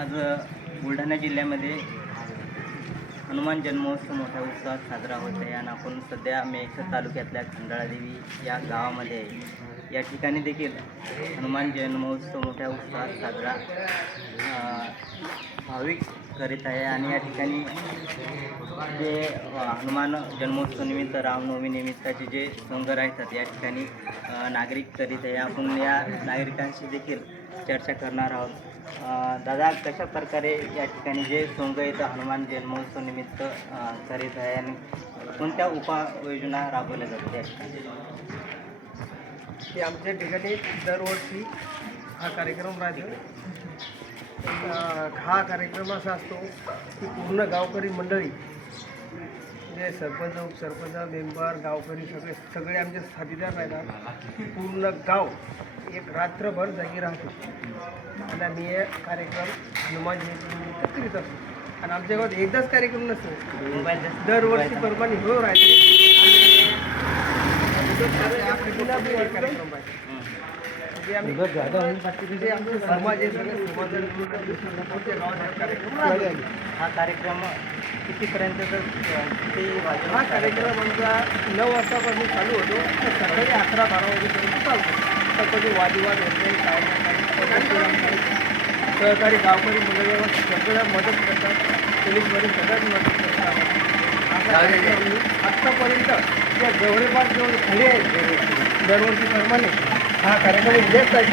आज बुलढाणा जिल्ह्यामध्ये हनुमान जन्मोत्सव मोठ्या उत्साहात साजरा होत आहे आणि आपण सध्या मेळघाट तालुक्यातल्या खंडाळादेवी या गावामध्ये आहे. या ठिकाणी देखील हनुमान जन्मोत्सव मोठ्या उत्साहात साजरा भाविक करीत आहे आणि या ठिकाणी जे हनुमान जन्मोत्सव निमित्त रामनवमी निमित्ताचे जे सोंग राहतात या ठिकाणी नागरिक करीत आहे. आपण या नागरिकांशी देखील चर्चा करणार आहोत. दादा, कशा प्रकारे या ठिकाणी जे सोंग येतं हनुमान जन्मोत्सव निमित्त करीत आहे आणि कोणत्या उपाययोजना राबवल्या जातात या ठिकाणी? की आमच्या ठिकाणी दरवर्षी हा कार्यक्रम राहतो. हा कार्यक्रम असा असतो की पूर्ण गावकरी मंडळी म्हणजे सरपंच, उपसरपंच, मेंबर, गावकरी सगळे आमचे साथीदार राहतात. पूर्ण गाव एक रात्रभर जागी राहतो आणि आम्ही हे कार्यक्रम हनुमान जयंतीनिमित्त करीत असतो. आणि आमच्या गावात एकदाच कार्यक्रम नसतो, दरवर्षी प्रमाणे हो राहते आणि कार्यक्रम आहे. म्हणजे आमचे समाज आहे, सगळे समाजाच्या कार्यक्रम. हा कार्यक्रम कितीपर्यंत हा कार्यक्रम आमचा 9 वाजतापासून चालू होतो तर सकाळी 11-12 वाजेपर्यंत चालतो. तर कधी वादविवाद होत नाही, काय नाही. सहकारी गावकरी मंडळीवर सगळ्या मदत करतात, पोलीसमध्ये सगळ्यात मदत करतात. आत्तापर्यंत त्या जवळपास जेवढे खडे आहेत दरवर्षीप्रमाणे हा कार्यक्रम जास्त आहे.